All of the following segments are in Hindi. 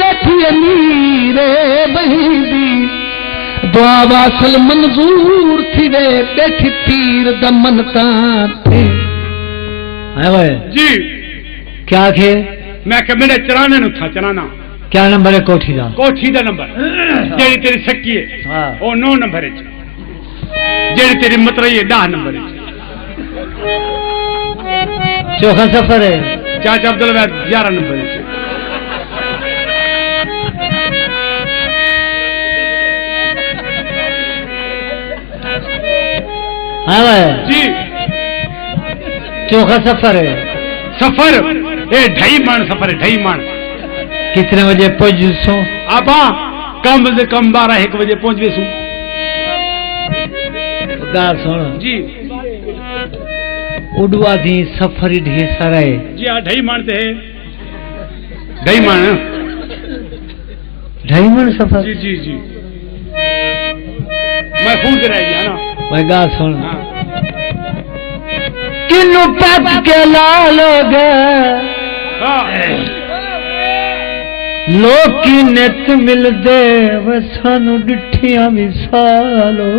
बैठी मीरे बहिंदी दुआ वासल मंजूर थी वे बैठी तीर दमन थे जी क्या खे मैं कह मेरे चराने नु था चराना क्या नंबर है कोठी दा नंबर जेड़ी तेरी सक्की है हां ओ 9 नंबर है जेड़ी तेरी मतरई है 10 नंबर है चौथा सफर है चाचा अब्दुल वैद 11 नंबर है हाँ भाई जी चौथा सफर है सफर ए 2.5 मान सफर है 2.5 मान कितने बजे पहुंचो आप कम से कम 12-1 बजे पहुंच सू गाल सुन जी उड़वा थी सफर ही ढेर सारा है जी हाँ 2.5 मान थे 2.5 मान 2.5 मान सफर जी जी जी मैं फूट रहेगी है ना मैं गाल सुन हाँ। किन्नू पत के लालोगे लोकी नित मिलदे वे सानू डिठियां विसालो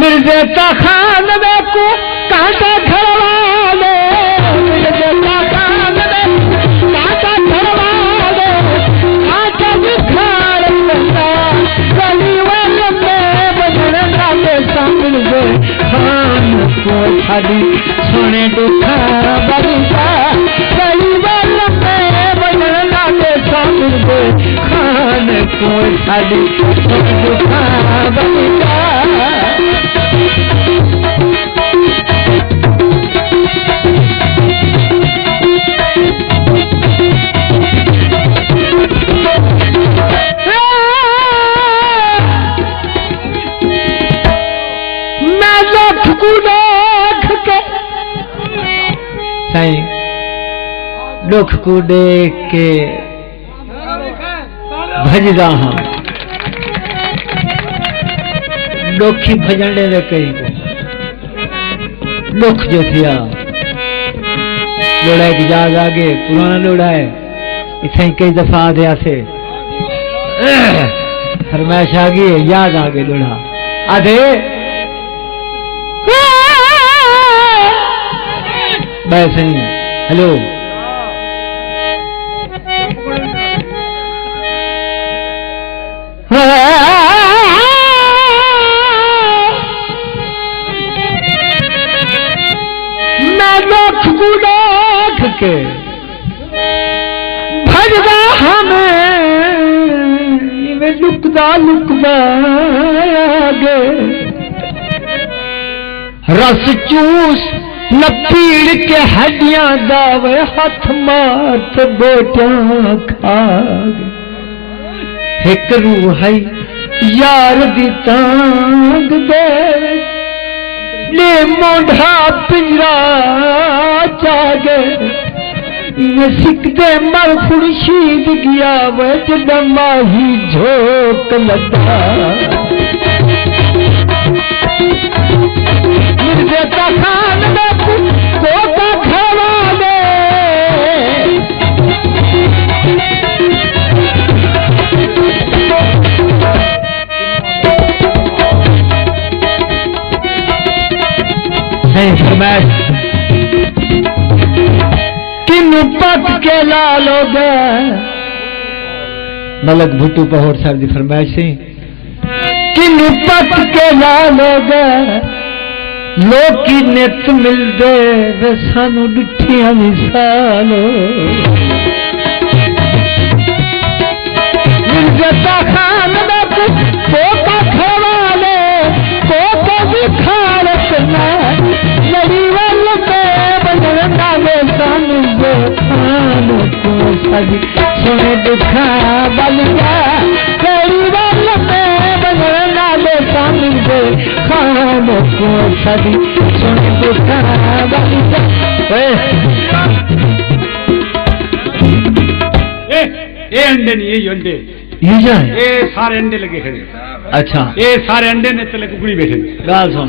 मिर्जे ता खान वे को कांटा घरवाले मिर्जे ता खान वे कांटा घरवाले कांटा विखार बंदा गली वाले में बजन राते सामिल वे खान को खाली सोने दुखा बंदा गली वाले में बजन राते सामिल वे खान को खाली सोने दुखा बंदा दुख को देख के भजदा हम दुखी भजन दे कई को दुख जो थिया लोड़ा की याद आगे पुराना लोड़ा है इथे कई दफा दिया से फरमाइश आ गई याद आ गई लोड़ा आधे बस नहीं हेलो के भजदा हमें लुकदा लुकदा आगे रस चूस लपीड़ के हड्डियां दावे हाथ मार बेटियां खा एक रूह है यार दी तांग दे ले मोढ़ा पिंजरा जागे सिकदे मर खुर्शीद गया वज दमाही झोंक लगा मिर्जे का खान में कोटा खवा दे किन्नू पत के लालोगे मलक भुट्टू पहोर साहब की फरमाइश से किन्नू पत के लालोगे लोकी नित मिलदे वे सानू डिठियां विसालो मिर्जा खान में कोका खवाले कोका विखारत ना लड़ी वाल पे बजन डाले सानू जो खान को सभी सुने दुखा बलिया लड़ी वाल पे बजन डाले सानू जो खान को सभी सुने दुखा बलिया ये अंडे नहीं ये अंडे ये जाए ये सारे अंडे लगे खड़े अच्छा ये सारे अंडे ने तले कुकड़ी बैठे गाल सुन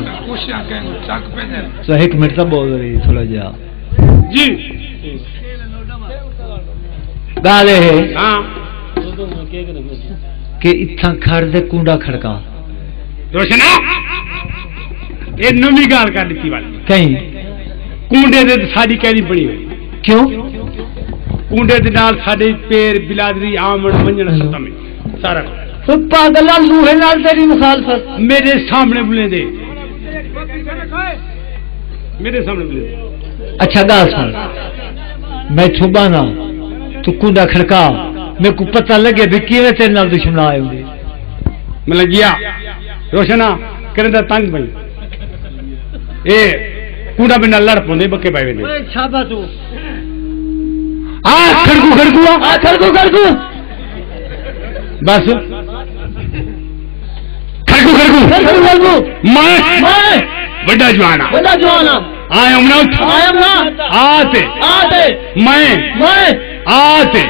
तो एक मिनट तक बोल रही थोड़ा जा जी गाल है हाँ कि इत्थां घर दे कुंडा खड़का रोशना ये नवी गाल कर दी वाली कहीं कूंडे दे साडी कैदी बनी हुई क्यों कूंडे दे नाल साडे पैर बिलादरी आमण मंजन सतम सारा तो पागला लूहे नाल तेरी मुखालफत मेरे सामने बुले दे मेरे सामने बुले दे अच्छा गाल सुन मैं छुबा ना तू कुंडा खड़का मेरे को पता लगे भी किवें तेरे नाल दुश्मन आए होंगे मैं लग गया रोशना करदा तंग भाई ए कूड़ा बिना लड़ पौंदे बक्के पाए वेंदे ओए छाबा तू आ खड़कू खड़कू आ खड़कू खड़कू बस खड़कू खड़कू खड़कू खड़कू मैं बड़ा जवाना बड़ा जवाना आयम ना आते मैं आते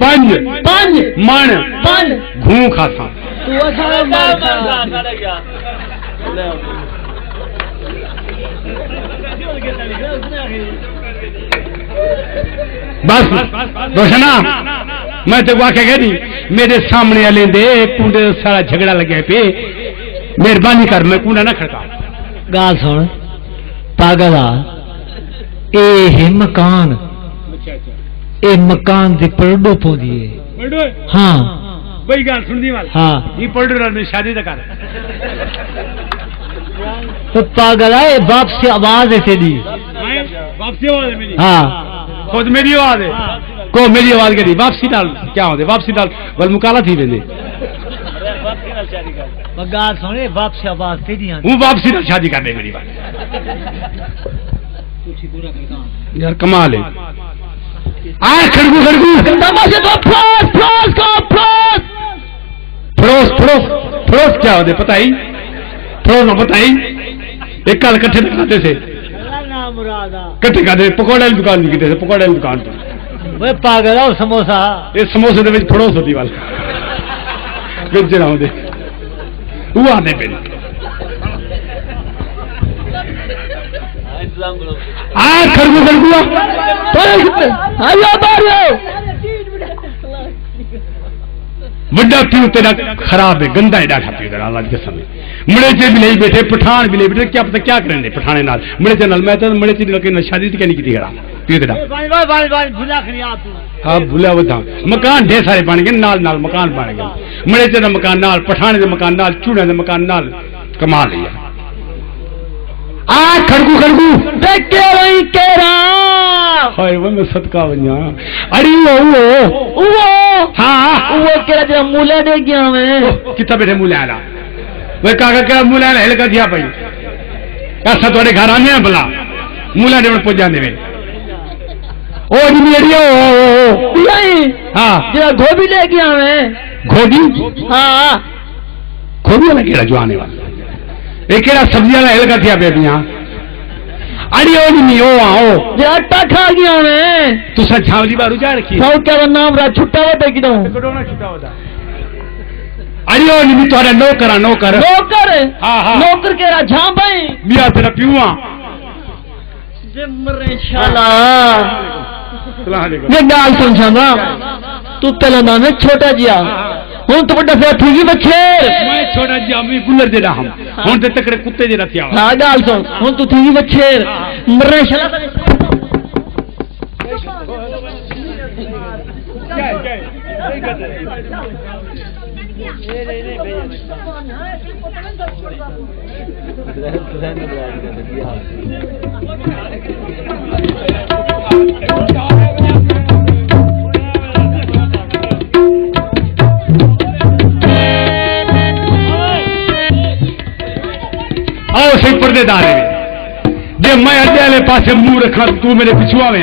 पंज मन घू खाता तू बस रोशना मैं तो वाकई कह दी मेरे सामने वाले दे कूड़े सारा झगड़ा लगे पे मेहरबानी कर मैं कूड़ा ना खड़का गाल सुन पागला ए मकान ए मकान दी पड़ो पौधी है हाँ बई गाल सुननी वाला हाँ ये पढ़ में शादी तक कर तो पागला ए बाप से आवाज है तेरी वापसी आवाज है मेरी हाँ खुद मेरी आवाज है को मेरी आवाज करी वापसी डाल क्या होते वापसी डाल बल मुकाला थी वेंदे गाल सुने बाप से आवाज तेरी हूँ वापसी डाल शादी कर दे मेरी बात यार कमाल है आ खड़गू खड़गू फरोस क्या होते पता ही फरोस ना पता ही एक कल कट्ठे खाते से कट्ठे खाते पकौड़े वाली दुकान भी किते से पकौड़े वाली दुकान वे पागल है समोसा ये समोसे दे विच फरोस होती वाल विच ना होते वो आने पे आ खड़गू खड़गू वड्डा प्यू तेरा खराब है गंदा है डाठा प्यू तेरा अल्लाह के समय मुड़े चे भी नहीं बैठे पठान भी नहीं बैठे क्या पता क्या करेंगे पठाने नाल मुड़े चे नाल मैं तो मुड़े चे लगे शादी तो क्या नहीं की खराब प्यू तेरा हाँ भूला बता मकान ढेर सारे बन गए नाल नाल मकान बन गए मुड़े चे मकान नाल पठाने के मकान नाल चूड़े के मकान नाल कमाल है आ खड़गू खड़गू देखे वही केरा हाय वो मैं सदका वन्या अड़ी वो हाँ वो केरा जरा मूला दे गया मैं कितना बैठे मूला आला वे काका केरा मूला आला हेल का दिया भाई ऐसा थोड़े घर आने हैं भला मूला ने पहुंच जाने में ओ जी हाँ जरा गोभी ले गया मैं गोभी हाँ गोभी वाला केड़ा जो आने वाला एक सब्जी वाला हेल का दिया बेबिया अड़ी ओ नहीं ओ आओ जरा आटा खा गया मैं तू सच छावली बारू जा रखी सौ क्या नाम रहा छुट्टा होता कि अड़ी ओ नहीं तोरा नौकर नौकर नौकर के राजा भाई बिया तेरा प्यूआ ये गाल समझा तू पहला नाम है छोटा जिया हूं तो बड़ा फिर थी बच्चे मैं छोटा जिया मैं गुलर दे रहा हम हूं ते तकड़े कुत्ते दे रथिया हां गाल सुन हूं तू थी बच्चे मरने चला आओ सही पर्देदार है जे मैं अड्डे वाले पासे मुंह रखा तू मेरे पिछुआ में